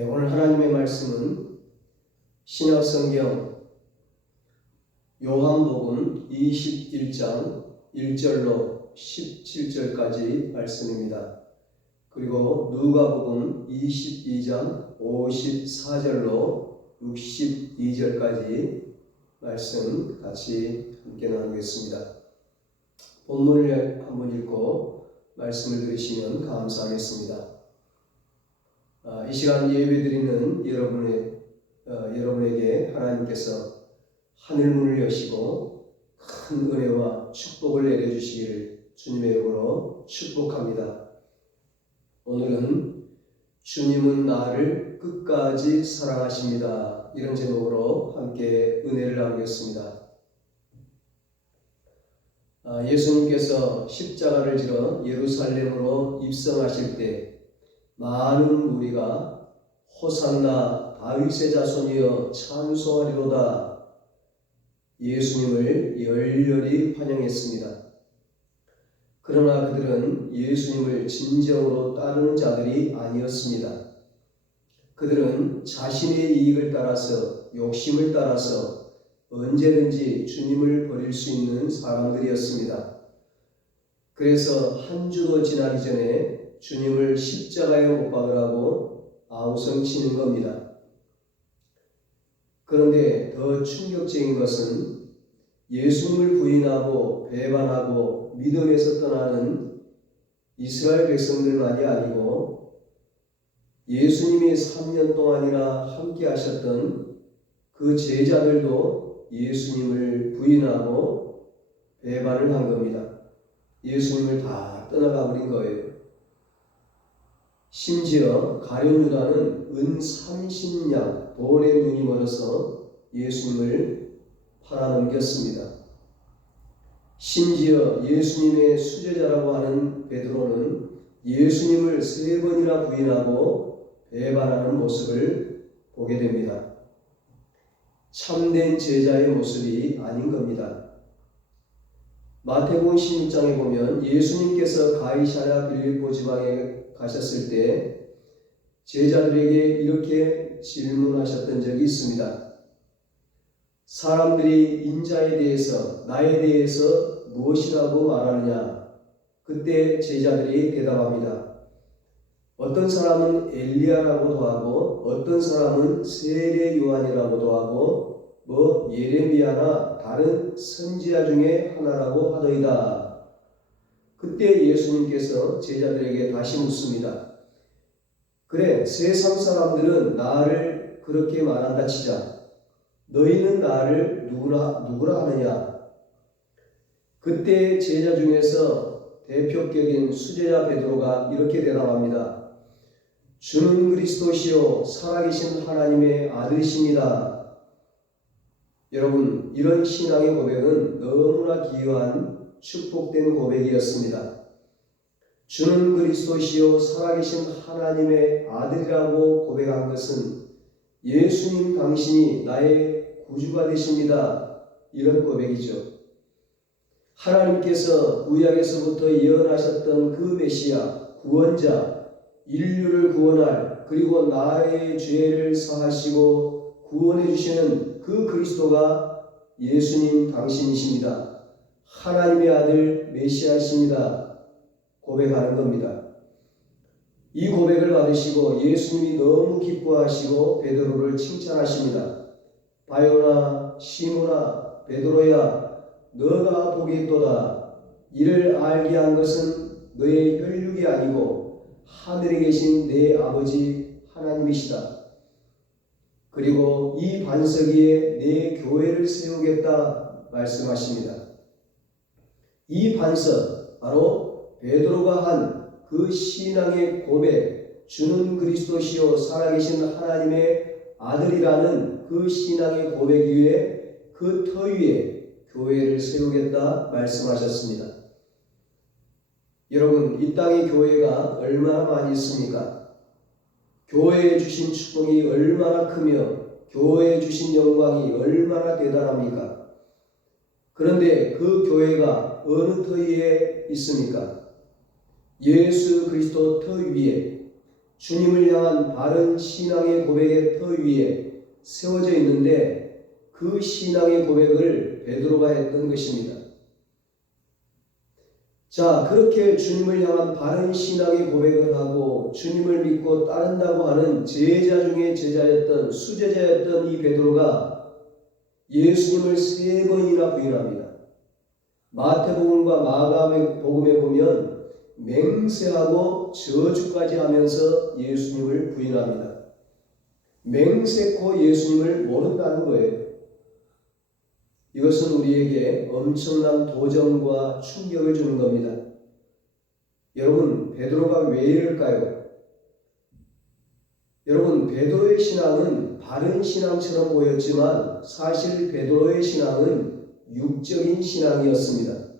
오늘 하나님의 말씀은 신약성경 요한복음 21장 1절로 17절까지 말씀입니다. 그리고 누가복음 22장 54절로 62절까지 말씀 같이 함께 나누겠습니다. 본문을 한번 읽고 말씀을 들으시면 감사하겠습니다. 이 시간 예배드리는 여러분에게 하나님께서 하늘문을 여시고 큰 은혜와 축복을 내려주시기를 주님의 이름으로 축복합니다. 오늘은 주님은 나를 끝까지 사랑하십니다. 이런 제목으로 함께 은혜를 나누겠습니다. 예수님께서 십자가를 지러 예루살렘으로 입성하실 때 많은 무리가 호산나 다윗의 자손이여 찬송하리로다 예수님을 열렬히 환영했습니다. 그러나 그들은 예수님을 진정으로 따르는 자들이 아니었습니다. 그들은 자신의 이익을 따라서 욕심을 따라서 언제든지 주님을 버릴 수 있는 사람들이었습니다. 그래서 한 주도 지나기 전에 주님을 십자가에 못 박으라고 아우성치는 겁니다. 그런데 더 충격적인 것은 예수님을 부인하고 배반하고 믿음에서 떠나는 이스라엘 백성들만이 아니고 예수님이 3년 동안이나 함께 하셨던 그 제자들도 예수님을 부인하고 배반을 한 겁니다. 예수님을 다 떠나가 버린 거예요. 심지어 가룟 유다는 은 30냥 돈에 눈이 멀어서 예수님을 팔아넘겼습니다. 심지어 예수님의 수제자라고 하는 베드로는 예수님을 3번이나 부인하고 배반하는 모습을 보게 됩니다. 참된 제자의 모습이 아닌 겁니다. 마태복음 16장에 보면 예수님께서 가이사랴 빌립보 지방에 가셨을 때 제자들에게 이렇게 질문하셨던 적이 있습니다. 사람들이 인자에 대해서 나에 대해서 무엇이라고 말하느냐? 그때 제자들이 대답합니다. 어떤 사람은 엘리야라고도 하고 어떤 사람은 세례 요한이라고도 하고 예레미야나 다른 선지자 중에 하나라고 하더이다. 그때 예수님께서 제자들에게 다시 묻습니다. 그래, 세상 사람들은 나를 그렇게 말한다 치자. 너희는 나를 누구라 하느냐? 그때 제자 중에서 대표격인 수제자 베드로가 이렇게 대답합니다. 주는 그리스도시요 살아계신 하나님의 아들이십니다. 여러분, 이런 신앙의 고백은 너무나 귀한 축복된 고백이었습니다. 주는 그리스도시요 살아계신 하나님의 아들이라고 고백한 것은 예수님 당신이 나의 구주가 되십니다. 이런 고백이죠. 하나님께서 구약에서부터 예언하셨던 그 메시아, 구원자, 인류를 구원할 그리고 나의 죄를 사하시고 구원해 주시는 그 그리스도가 예수님 당신이십니다. 하나님의 아들 메시아이십니다. 고백하는 겁니다. 이 고백을 받으시고 예수님이 너무 기뻐하시고 베드로를 칭찬하십니다. 바요나 시므나 베드로야 너가 복이 있도다. 이를 알게 한 것은 너의 혈육이 아니고 하늘에 계신 내 아버지 하나님이시다. 그리고 이 반석 위에 내 교회를 세우겠다 말씀하십니다. 이 반석, 바로 베드로가 한 그 신앙의 고백, 주는 그리스도시요 살아계신 하나님의 아들이라는 그 신앙의 고백 위에 그 터 위에 교회를 세우겠다 말씀하셨습니다. 여러분, 이 땅의 교회가 얼마나 많이 있습니까? 교회에 주신 축복이 얼마나 크며 교회에 주신 영광이 얼마나 대단합니까? 그런데 그 교회가 어느 터 위에 있습니까? 예수 그리스도 터 위에 주님을 향한 바른 신앙의 고백의 터 위에 세워져 있는데 그 신앙의 고백을 베드로가 했던 것입니다. 자, 그렇게 주님을 향한 바른 신앙의 고백을 하고 주님을 믿고 따른다고 하는 제자 중에 제자였던 수제자였던 이 베드로가 예수님을 3번이나 부인합니다. 마태복음과 마가복음에 보면 맹세하고 저주까지 하면서 예수님을 부인합니다. 맹세코 예수님을 모른다는 거예요. 이것은 우리에게 엄청난 도전과 충격을 주는 겁니다. 여러분, 베드로가 왜 이럴까요? 여러분, 베드로의 신앙은 바른 신앙처럼 보였지만 사실 베드로의 신앙은 육적인 신앙이었습니다.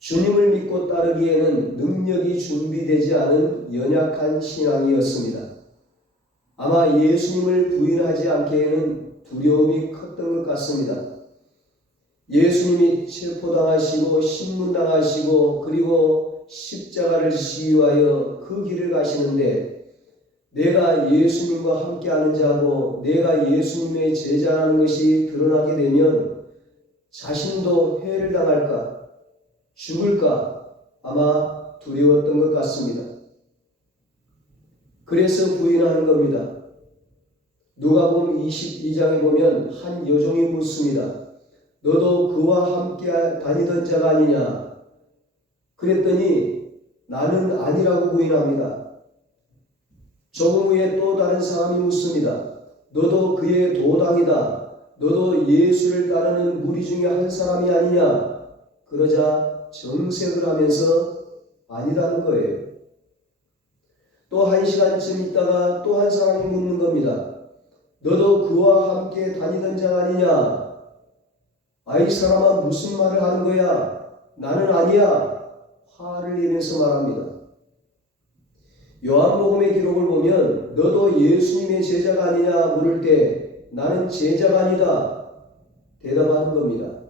주님을 믿고 따르기에는 능력이 준비되지 않은 연약한 신앙이었습니다. 아마 예수님을 부인하지 않기에는 두려움이 컸던 것 같습니다. 예수님이 체포당하시고 신문당하시고 그리고 십자가를 시위하여 그 길을 가시는데 내가 예수님과 함께하는 자고 내가 예수님의 제자라는 것이 드러나게 되면 자신도 해를 당할까 죽을까 아마 두려웠던 것 같습니다. 그래서 부인하는 겁니다. 누가복음 22장에 보면 한 여종이 묻습니다. 너도 그와 함께 다니던 자가 아니냐? 그랬더니 나는 아니라고 부인합니다. 조금 후에 또 다른 사람이 묻습니다. 너도 그의 도당이다. 너도 예수를 따르는 무리 중에 한 사람이 아니냐? 그러자 정색을 하면서 아니라는 거예요. 또 1시간쯤 있다가 또 한 사람이 묻는 겁니다. 너도 그와 함께 다니던 자가 아니냐? 이 사람아 무슨 말을 하는 거야? 나는 아니야. 화를 내면서 말합니다. 요한복음의 기록을 보면 너도 예수님의 제자가 아니냐 물을 때 나는 제자가 아니다. 대답하는 겁니다.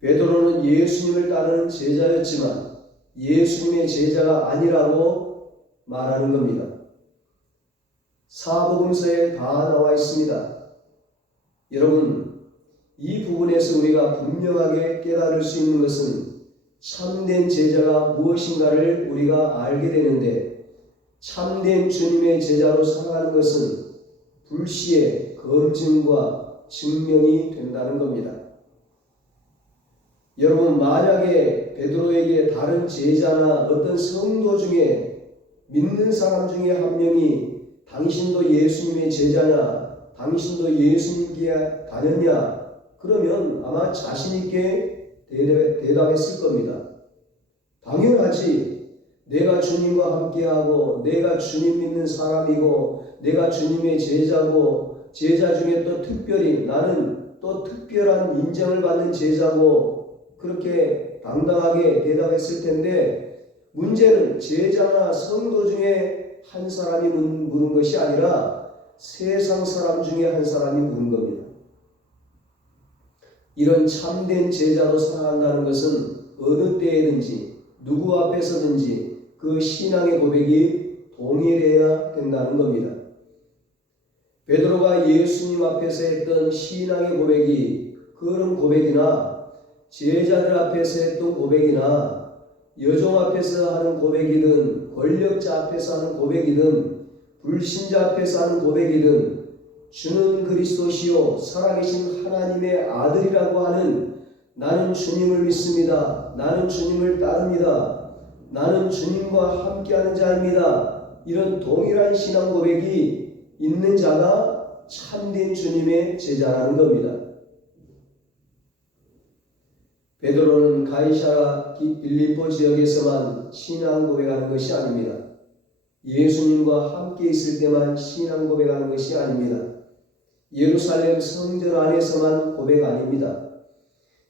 베드로는 예수님을 따르는 제자였지만 예수님의 제자가 아니라고 말하는 겁니다. 사복음서에 다 나와 있습니다. 여러분, 이 부분에서 우리가 분명하게 깨달을 수 있는 것은 참된 제자가 무엇인가를 우리가 알게 되는데 참된 주님의 제자로 살아가는 것은 불시에 검증과 증명이 된다는 겁니다. 여러분, 만약에 베드로에게 다른 제자나 어떤 성도 중에 믿는 사람 중에 한 명이 당신도 예수님의 제자냐, 당신도 예수님께 다녔냐, 그러면 아마 자신있게 대답했을 겁니다. 당연하지. 내가 주님과 함께하고 내가 주님 믿는 사람이고 내가 주님의 제자고 제자 중에 또 특별히 나는 또 특별한 인정을 받는 제자고 그렇게 당당하게 대답했을 텐데 문제는 제자나 성도 중에 한 사람이 묻는 것이 아니라 세상 사람 중에 한 사람이 묻는 겁니다. 이런 참된 제자로 살아간다는 것은 어느 때에든지 누구 앞에서든지 그 신앙의 고백이 동일해야 된다는 겁니다. 베드로가 예수님 앞에서 했던 신앙의 고백이 그런 고백이나 제자들 앞에서 했던 고백이나 여종 앞에서 하는 고백이든 권력자 앞에서 하는 고백이든 불신자 앞에서 하는 고백이든 주는 그리스도시요 살아계신 하나님의 아들이라고 하는 나는 주님을 믿습니다. 나는 주님을 따릅니다. 나는 주님과 함께하는 자입니다. 이런 동일한 신앙 고백이 있는 자가 참된 주님의 제자라는 겁니다. 베드로는 가이사라 빌립보 지역에서만 신앙 고백하는 것이 아닙니다. 예수님과 함께 있을 때만 신앙 고백하는 것이 아닙니다. 예루살렘 성전 안에서만 고백 아닙니다.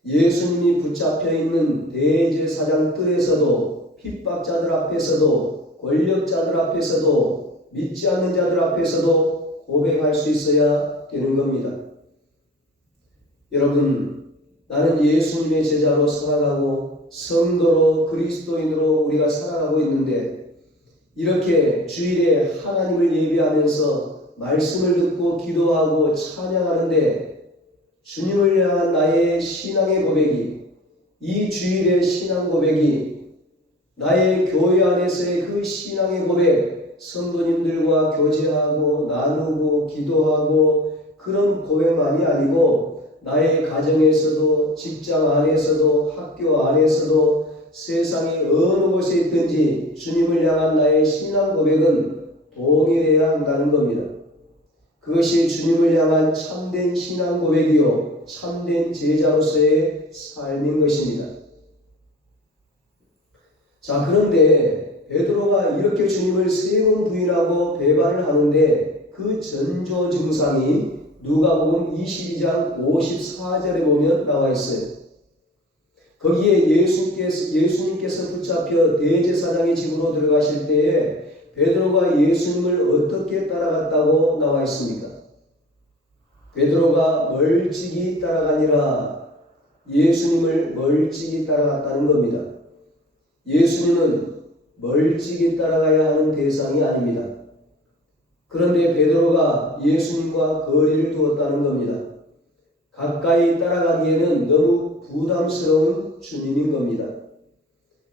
예수님이 붙잡혀 있는 대제사장 뜰에서도 핍박자들 앞에서도 권력자들 앞에서도 믿지 않는 자들 앞에서도 고백할 수 있어야 되는 겁니다. 여러분, 나는 예수님의 제자로 살아가고 성도로 그리스도인으로 우리가 살아가고 있는데 이렇게 주일에 하나님을 예배하면서 말씀을 듣고 기도하고 찬양하는데 주님을 향한 나의 신앙의 고백이, 이 주일의 신앙 고백이 나의 교회 안에서의 그 신앙의 고백, 성도님들과 교제하고 나누고 기도하고 그런 고백만이 아니고 나의 가정에서도 직장 안에서도 학교 안에서도 세상의 어느 곳에 있든지 주님을 향한 나의 신앙 고백은 동일해야 한다는 겁니다. 그것이 주님을 향한 참된 신앙 고백이요 참된 제자로서의 삶인 것입니다. 자, 그런데 베드로가 이렇게 주님을 3번 부인하고 배반을 하는데 그 전조 증상이 누가복음 22장 54절에 보면 나와 있어요. 거기에 예수님께서 붙잡혀 대제사장의 집으로 들어가실 때에 베드로가 예수님을 어떻게 따라갔다고 나와 있습니까? 베드로가 멀찍이 따라가니라, 예수님을 멀찍이 따라갔다는 겁니다. 예수님은 멀찍이 따라가야 하는 대상이 아닙니다. 그런데 베드로가 예수님과 거리를 두었다는 겁니다. 가까이 따라가기에는 너무 부담스러운 주님인 겁니다.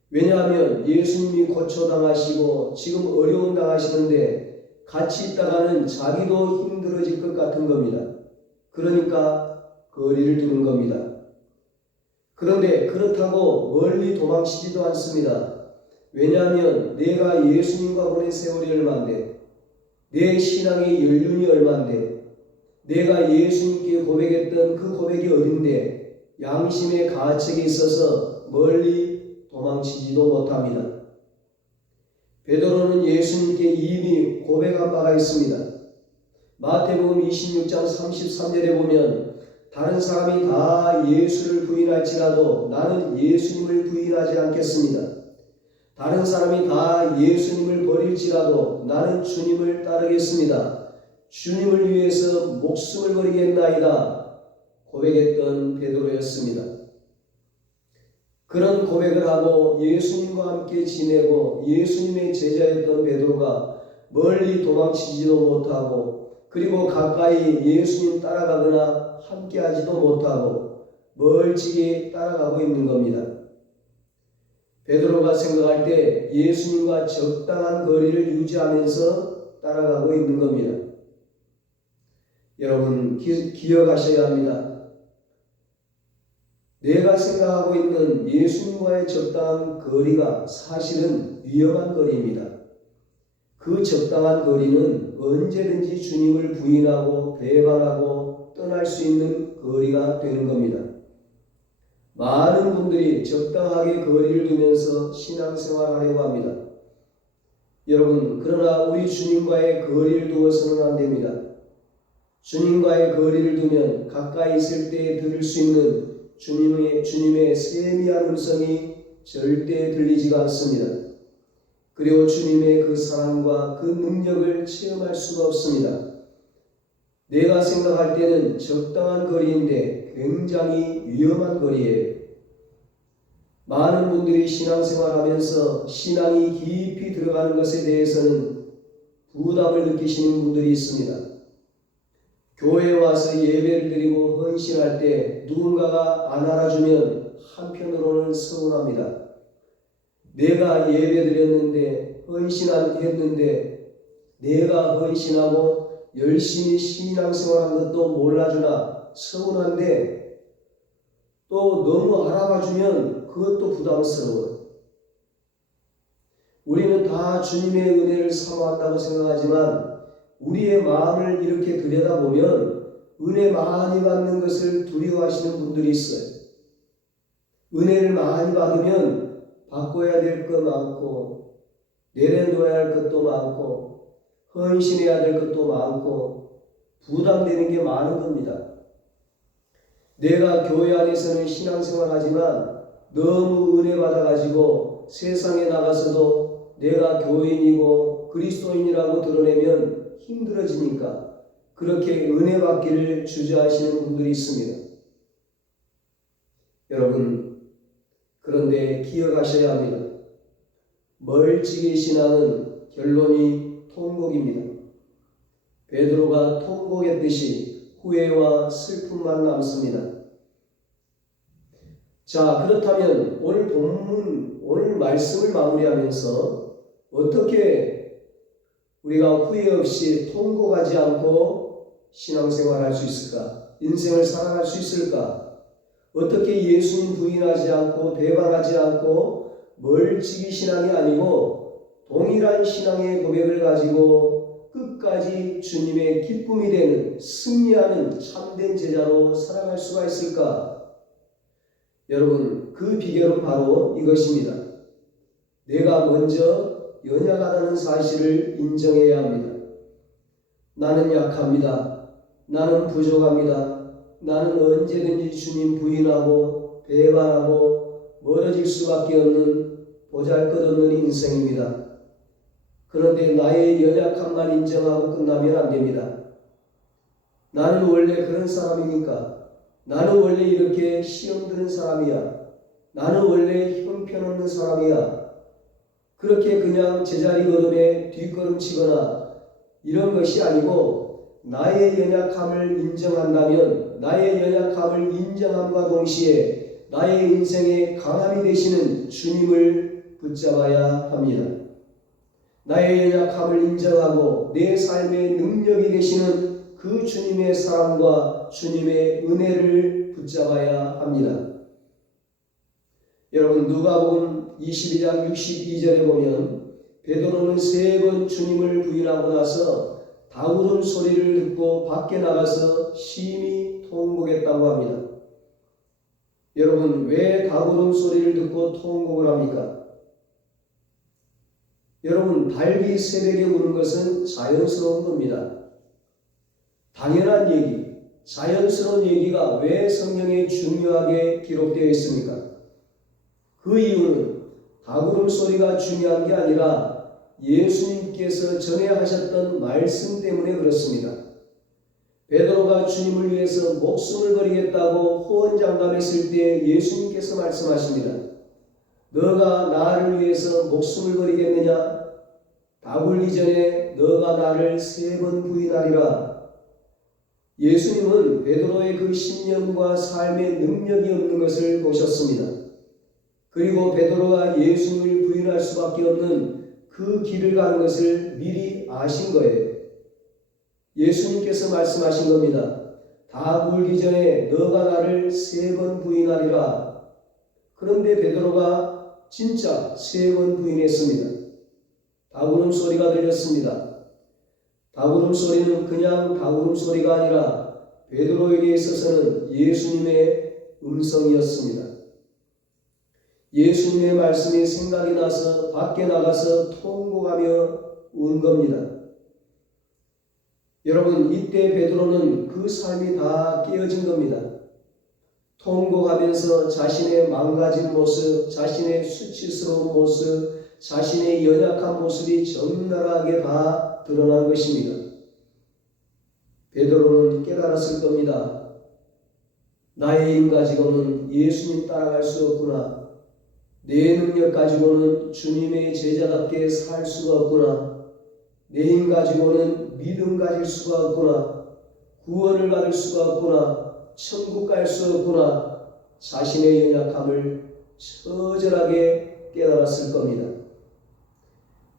왜냐하면 예수님이 고초당하시고 지금 어려움 당하시는데 같이 있다가는 자기도 힘들어질 것 같은 겁니다. 그러니까 거리를 두는 겁니다. 그런데 그렇다고 멀리 도망치지도 않습니다. 왜냐하면 내가 예수님과 보낸 세월이 얼마인데, 내 신앙의 연륜이 얼마인데, 내가 예수님께 고백했던 그 고백이 어딘데 양심의 가책이 있어서 멀리 도망치지도 못합니다. 베드로는 예수님께 이미 고백한 바가 있습니다. 마태복음 26장 33절에 보면 다른 사람이 다 예수를 부인할지라도 나는 예수님을 부인하지 않겠습니다. 다른 사람이 다 예수님을 버릴지라도 나는 주님을 따르겠습니다. 주님을 위해서 목숨을 버리겠나이다 고백했던 베드로였습니다. 그런 고백을 하고 예수님과 함께 지내고 예수님의 제자였던 베드로가 멀리 도망치지도 못하고 그리고 가까이 예수님 따라가거나 함께하지도 못하고 멀찍이 따라가고 있는 겁니다. 베드로가 생각할 때 예수님과 적당한 거리를 유지하면서 따라가고 있는 겁니다. 여러분 기억하셔야 합니다. 내가 생각하고 있는 예수님과의 적당한 거리가 사실은 위험한 거리입니다. 그 적당한 거리는 언제든지 주님을 부인하고 배반하고 떠날 수 있는 거리가 되는 겁니다. 많은 분들이 적당하게 거리를 두면서 신앙생활하려고 합니다. 여러분, 그러나 우리 주님과의 거리를 두어서는 안 됩니다. 주님과의 거리를 두면 가까이 있을 때 들을 수 있는 주님의 세미한 음성이 절대 들리지가 않습니다. 그리고 주님의 그 사랑과 그 능력을 체험할 수가 없습니다. 내가 생각할 때는 적당한 거리인데 굉장히 위험한 거리예요. 많은 분들이 신앙생활하면서 신앙이 깊이 들어가는 것에 대해서는 부담을 느끼시는 분들이 있습니다. 교회에 와서 예배를 드리고 헌신할 때 누군가가 안 알아주면 한편으로는 서운합니다. 내가 예배 드렸는데 헌신했는데 내가 헌신하고 열심히 신앙생활한 것도 몰라주나 서운한데 또 너무 알아봐주면 그것도 부담스러워요. 우리는 다 주님의 은혜를 사모한다고 생각하지만 우리의 마음을 이렇게 들여다보면 은혜 많이 받는 것을 두려워하시는 분들이 있어요. 은혜를 많이 받으면 바꿔야 될 것 많고 내려놓아야 할 것도 많고 헌신해야 될 것도 많고 부담되는 게 많은 겁니다. 내가 교회 안에서는 신앙생활하지만 너무 은혜 받아가지고 세상에 나가서도 내가 교인이고 그리스도인이라고 드러내면 힘들어지니까 그렇게 은혜 받기를 주저하시는 분들이 있습니다. 여러분, 그런데 기억하셔야 합니다. 멀찍이 신앙은 결론이 통곡입니다. 베드로가 통곡했듯이 후회와 슬픔만 남습니다. 자, 그렇다면 오늘 본문, 오늘 말씀을 마무리하면서 어떻게 우리가 후회 없이 통곡하지 않고 신앙생활할 수 있을까? 인생을 살아갈 수 있을까? 어떻게 예수님 부인하지 않고 배반하지 않고 멀찍이 신앙이 아니고 동일한 신앙의 고백을 가지고 끝까지 주님의 기쁨이 되는 승리하는 참된 제자로 살아갈 수가 있을까? 여러분, 그 비결은 바로 이것입니다. 내가 먼저 연약하다는 사실을 인정해야 합니다. 나는 약합니다. 나는 부족합니다. 나는 언제든지 주님 부인하고 배반하고 멀어질 수밖에 없는 보잘것없는 인생입니다. 그런데 나의 연약함만 인정하고 끝나면 안 됩니다. 나는 원래 그런 사람이니까, 나는 원래 이렇게 시험 드는 사람이야, 나는 원래 형편없는 사람이야, 그렇게 그냥 제자리 걸음에 뒷걸음치거나 이런 것이 아니고 나의 연약함을 인정한다면 나의 연약함을 인정함과 동시에 나의 인생의 강함이 되시는 주님을 붙잡아야 합니다. 나의 연약함을 인정하고 내 삶의 능력이 되시는 그 주님의 사랑과 주님의 은혜를 붙잡아야 합니다. 여러분, 누가복음 22장 62절에 보면 베드로는 3번 주님을 부인하고 나서 다울음 소리를 듣고 밖에 나가서 심히 통곡했다고 합니다. 여러분, 왜 다울음 소리를 듣고 통곡을 합니까? 여러분, 닭이 새벽에 우는 것은 자연스러운 겁니다. 당연한 얘기, 자연스러운 얘기가 왜 성경에 중요하게 기록되어 있습니까? 그 이유는 닭울음 소리가 중요한 게 아니라 예수님께서 전에 하셨던 말씀 때문에 그렇습니다. 베드로가 주님을 위해서 목숨을 버리겠다고 호언장담했을 때 예수님께서 말씀하십니다. 너가 나를 위해서 목숨을 버리겠느냐? 닭 울기 전에 너가 나를 3번 부인하리라. 예수님은 베드로의 그 신념과 삶의 능력이 없는 것을 보셨습니다. 그리고 베드로가 예수님을 부인할 수밖에 없는 그 길을 가는 것을 미리 아신 거예요. 예수님께서 말씀하신 겁니다. 다 울기 전에 너가 나를 3번 부인하리라. 그런데 베드로가 진짜 3번 부인했습니다. 다구름 소리가 들렸습니다. 다구름 소리는 그냥 다구름 소리가 아니라 베드로에게 있어서는 예수님의 음성이었습니다. 예수님의 말씀이 생각이 나서 밖에 나가서 통곡하며 운 겁니다. 여러분, 이때 베드로는 그 삶이 다 깨어진 겁니다. 통곡하면서 자신의 망가진 모습, 자신의 수치스러운 모습, 자신의 연약한 모습이 적나라하게 다 드러난 것입니다. 베드로는 깨달았을 겁니다. 나의 힘 가지고는 예수님 따라갈 수 없구나. 내 능력 가지고는 주님의 제자답게 살 수가 없구나. 내 힘 가지고는 믿음 가질 수가 없구나. 구원을 받을 수가 없구나. 천국 갈 수 없구나. 자신의 연약함을 처절하게 깨달았을 겁니다.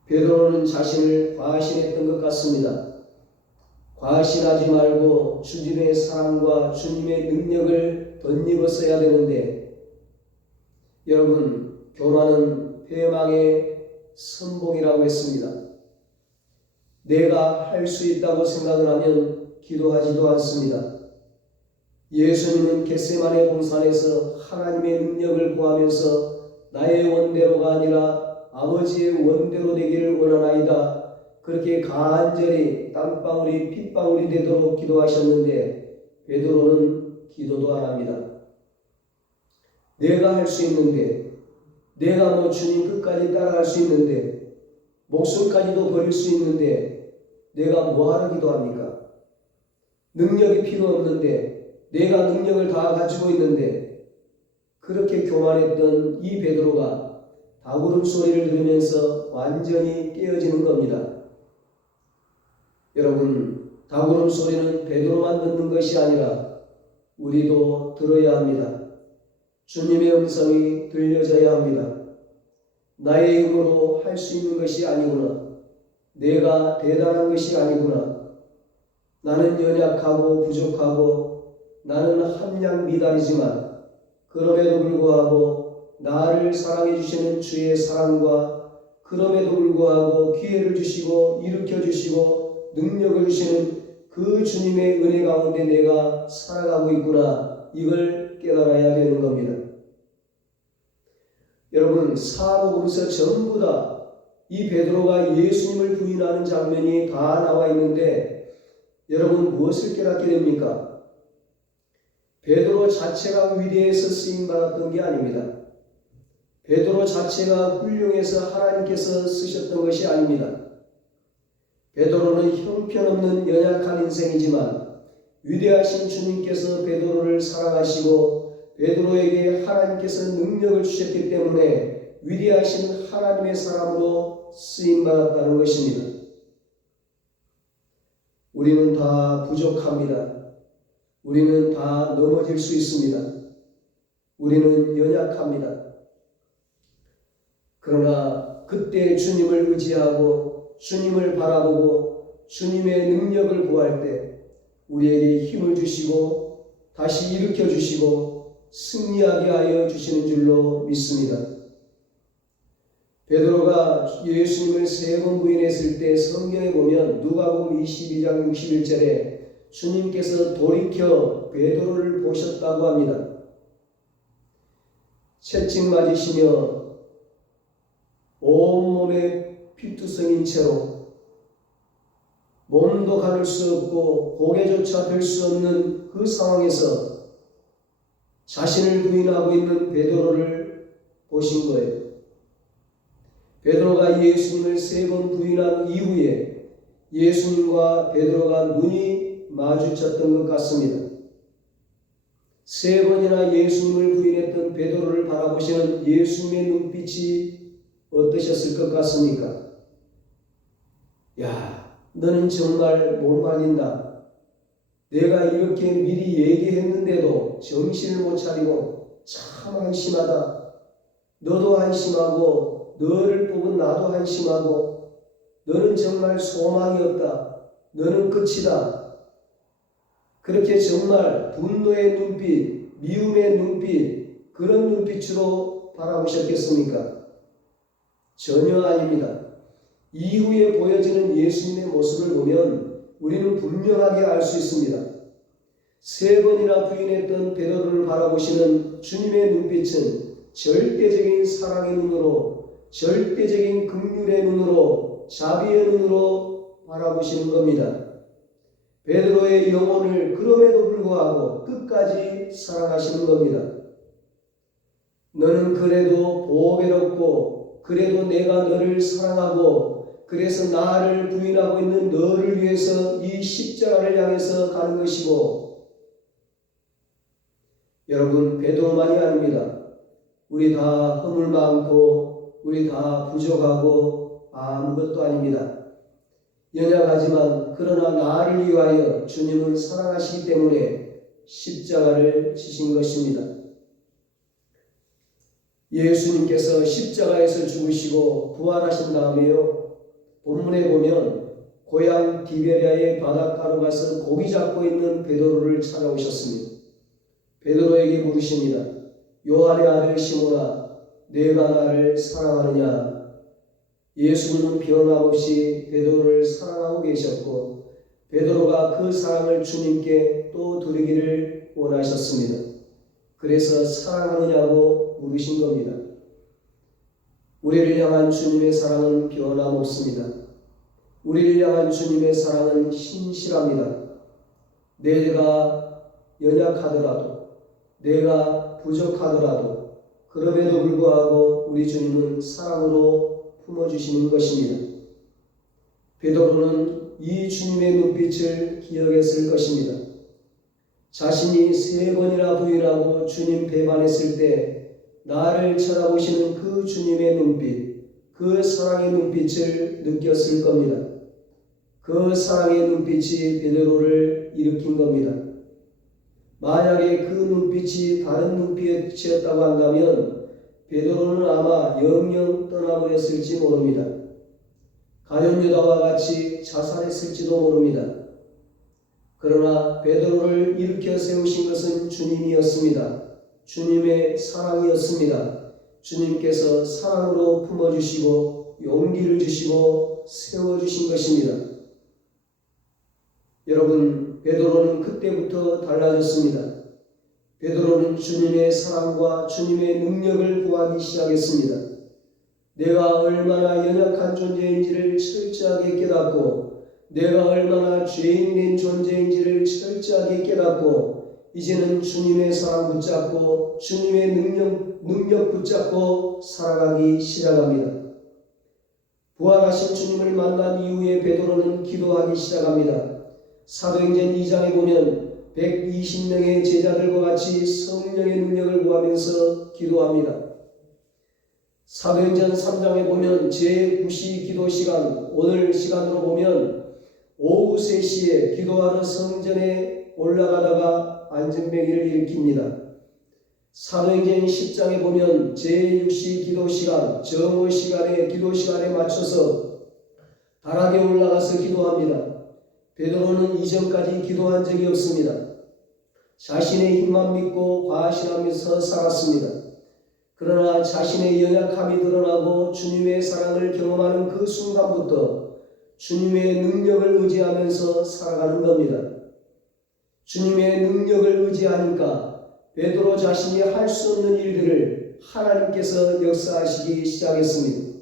베드로는 자신을 과신했던 것 같습니다. 과신하지 말고 주님의 사랑과 주님의 능력을 덧입었어야 되는데, 여러분, 교만은 패망의 선봉이라고 했습니다. 내가 할 수 있다고 생각을 하면 기도하지도 않습니다. 예수님은 겟세마네 동산에서 하나님의 능력을 구하면서 나의 원대로가 아니라 아버지의 원대로 되기를 원하나이다. 그렇게 간절히 땀방울이 핏방울이 되도록 기도하셨는데 베드로는 기도도 안 합니다. 내가 할 수 있는데, 내가 주님 끝까지 따라갈 수 있는데, 목숨까지도 버릴 수 있는데 내가 뭐하러 기도합니까? 능력이 필요 없는데, 내가 능력을 다 가지고 있는데, 그렇게 교만했던 이 베드로가 다구름 소리를 들으면서 완전히 깨어지는 겁니다. 여러분, 다구름 소리는 베드로만 듣는 것이 아니라 우리도 들어야 합니다. 주님의 음성이 들려져야 합니다. 나의 힘으로 할 수 있는 것이 아니구나. 내가 대단한 것이 아니구나. 나는 연약하고 부족하고 나는 함량 미달이지만 그럼에도 불구하고 나를 사랑해 주시는 주의 사랑과 그럼에도 불구하고 기회를 주시고 일으켜 주시고 능력을 주시는 그 주님의 은혜 가운데 내가 살아가고 있구나. 이걸 깨달아야 되는 겁니다. 여러분, 사복음서 전부 다 이 베드로가 예수님을 부인하는 장면이 다 나와 있는데 여러분 무엇을 깨닫게 됩니까? 베드로 자체가 위대해서 쓰임받았던 게 아닙니다. 베드로 자체가 훌륭해서 하나님께서 쓰셨던 것이 아닙니다. 베드로는 형편없는 연약한 인생이지만 위대하신 주님께서 베드로를 사랑하시고 베드로에게 하나님께서 능력을 주셨기 때문에 위대하신 하나님의 사람으로 쓰임받았다는 것입니다. 우리는 다 부족합니다. 우리는 다 넘어질 수 있습니다. 우리는 연약합니다. 그러나 그때 주님을 의지하고 주님을 바라보고 주님의 능력을 구할 때 우리에게 힘을 주시고 다시 일으켜 주시고 승리하게 하여 주시는 줄로 믿습니다. 베드로가 예수님을 3번 부인했을 때 성경에 보면 누가복음 22장 61절에 주님께서 돌이켜 베드로를 보셨다고 합니다. 채찍 맞으시며 온몸에 피투성인 채로 몸도 가눌 수 없고 고개조차 들 수 없는 그 상황에서 자신을 부인하고 있는 베드로를 보신 거예요. 베드로가 예수님을 3번 부인한 이후에 예수님과 베드로가 눈이 마주쳤던 것 같습니다. 3번이나 예수님을 부인했던 베드로를 바라보시는 예수님의 눈빛이 어떠셨을 것 같습니까? 야, 너는 정말 못 말린다. 내가 이렇게 미리 얘기했는데도 정신을 못 차리고 참 한심하다. 너도 한심하고 너를 뽑은 나도 한심하고 너는 정말 소망이 없다. 너는 끝이다. 그렇게 정말 분노의 눈빛, 미움의 눈빛, 그런 눈빛으로 바라보셨겠습니까? 전혀 아닙니다. 이후에 보여지는 예수님의 모습을 보면 우리는 분명하게 알 수 있습니다. 3번이나 부인했던 베드로를 바라보시는 주님의 눈빛은 절대적인 사랑의 눈으로, 절대적인 긍휼의 눈으로, 자비의 눈으로 바라보시는 겁니다. 베드로의 영혼을 그럼에도 불구하고 끝까지 사랑하시는 겁니다. 너는 그래도 보배롭고 그래도 내가 너를 사랑하고 그래서 나를 부인하고 있는 너를 위해서 이 십자가를 향해서 가는 것이고, 여러분 베드로만이 아닙니다. 우리 다 허물 많고 우리 다 부족하고 아무것도 아닙니다. 연약하지만 그러나 나를 위하여 주님은 사랑하시기 때문에 십자가를 지신 것입니다. 예수님께서 십자가에서 죽으시고 부활하신 다음에요, 본문에 보면 고향 디베랴의 바닷가로 가서 고기 잡고 있는 베드로를 찾아오셨습니다. 베드로에게 물으십니다. 요한의 아들 시몬아, 내가 나를 사랑하느냐? 예수님은 변함없이 베드로를 사랑하고 계셨고 베드로가 그 사랑을 주님께 또 드리기를 원하셨습니다. 그래서 사랑하느냐고 물으신 겁니다. 우리를 향한 주님의 사랑은 변함없습니다. 우리를 향한 주님의 사랑은 신실합니다. 내가 연약하더라도, 내가 부족하더라도 그럼에도 불구하고 우리 주님은 사랑으로 품어주시는 것입니다. 베드로는 이 주님의 눈빛을 기억했을 것입니다. 자신이 3번이나 부인하고 주님 배반했을 때 나를 쳐다보시는 그 주님의 눈빛, 그 사랑의 눈빛을 느꼈을 겁니다. 그 사랑의 눈빛이 베드로를 일으킨 겁니다. 만약에 그 눈빛이 다른 눈빛이었다고 한다면 베드로는 아마 영영 떠나버렸을지 모릅니다. 가룟 유다와 같이 자살했을지도 모릅니다. 그러나 베드로를 일으켜 세우신 것은 주님이었습니다. 주님의 사랑이었습니다. 주님께서 사랑으로 품어주시고 용기를 주시고 세워주신 것입니다. 여러분, 베드로는 그때부터 달라졌습니다. 베드로는 주님의 사랑과 주님의 능력을 구하기 시작했습니다. 내가 얼마나 연약한 존재인지를 철저하게 깨닫고 내가 얼마나 죄인된 존재인지를 철저하게 깨닫고 이제는 주님의 사랑 붙잡고 주님의 능력 붙잡고 살아가기 시작합니다. 부활하신 주님을 만난 이후에 베드로는 기도하기 시작합니다. 사도행전 2장에 보면 120명의 제자들과 같이 성령의 능력을 구하면서 기도합니다. 사도행전 3장에 보면 제9시 기도 시간, 오늘 시간으로 보면 오후 3시에 기도하러 성전에 올라가다가 안전병기를 일으킵니다. 사도행전 10장에 보면 제6시 기도 시간, 정오 시간에 기도 시간에 맞춰서 다락에 올라가서 기도합니다. 베드로는 이전까지 기도한 적이 없습니다. 자신의 힘만 믿고 과신하면서 살았습니다. 그러나 자신의 연약함이 드러나고 주님의 사랑을 경험하는 그 순간부터 주님의 능력을 의지하면서 살아가는 겁니다. 주님의 능력을 의지하니까 베드로 자신이 할 수 없는 일들을 하나님께서 역사하시기 시작했습니다.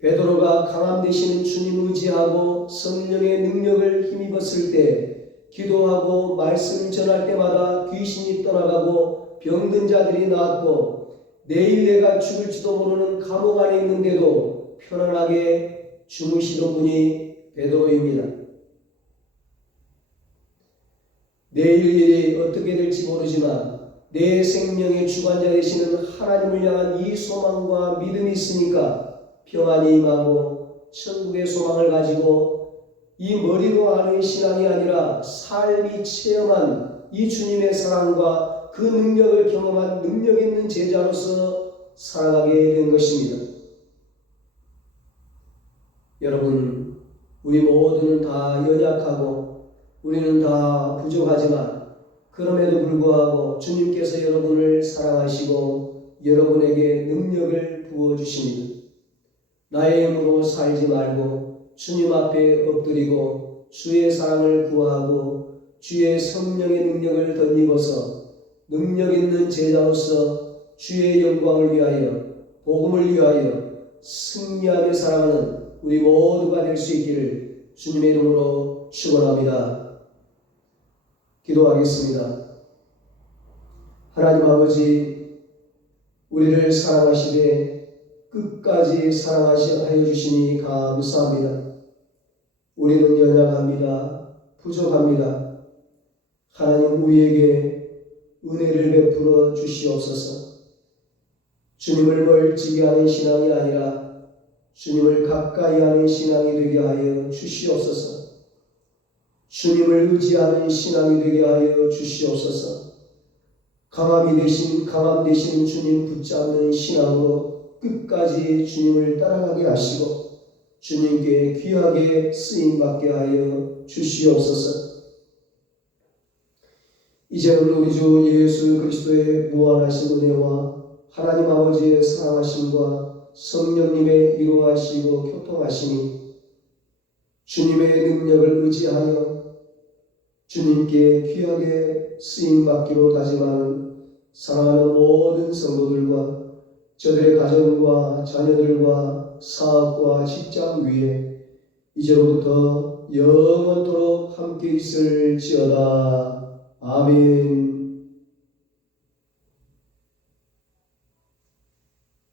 베드로가 강함 되시는 주님 의지하고 성령의 능력을 힘입었을 때 기도하고 말씀을 전할 때마다 귀신이 떠나가고 병든 자들이 나았고 내일 내가 죽을지도 모르는 감옥 안에 있는데도 편안하게 주무시던 분이 베드로입니다. 내일 일이 어떻게 될지 모르지만 내 생명의 주관자 되시는 하나님을 향한 이 소망과 믿음이 있으니까 평안이 임하고 천국의 소망을 가지고 이 머리로 아는 신앙이 아니라 삶이 체험한 이 주님의 사랑과 그 능력을 경험한 능력 있는 제자로서 살아가게 된 것입니다. 여러분, 우리 모두는 다 연약하고 우리는 다 부족하지만 그럼에도 불구하고 주님께서 여러분을 사랑하시고 여러분에게 능력을 부어주십니다. 나의 힘으로 살지 말고 주님 앞에 엎드리고 주의 사랑을 구하고 주의 성령의 능력을 덧입어서 능력 있는 제자로서 주의 영광을 위하여 복음을 위하여 승리하며 살아가는 우리 모두가 될 수 있기를 주님의 이름으로 축원합니다. 기도하겠습니다. 하나님 아버지, 우리를 사랑하시되 끝까지 사랑하여 주시니 감사합니다. 우리는 연약합니다. 부족합니다. 하나님 우리에게 은혜를 베풀어 주시옵소서. 주님을 멀찍이 하는 신앙이 아니라 주님을 가까이 하는 신앙이 되게 하여 주시옵소서. 주님을 의지하는 신앙이 되게 하여 주시옵소서. 강함 되신 주님 붙잡는 신앙으로 끝까지 주님을 따라가게 하시고 주님께 귀하게 쓰임받게 하여 주시옵소서. 이제는 우리 주 예수 그리스도의 무한하신 은혜와 하나님 아버지의 사랑하심과 성령님의 이루하시고 교통하심이 주님의 능력을 의지하여 주님께 귀하게 쓰임받기로 다짐하는 사랑하는 모든 성도들과 저들의 가정과 자녀들과 사업과 직장 위에 이제로부터 영원토록 함께 있을지어다. 아멘.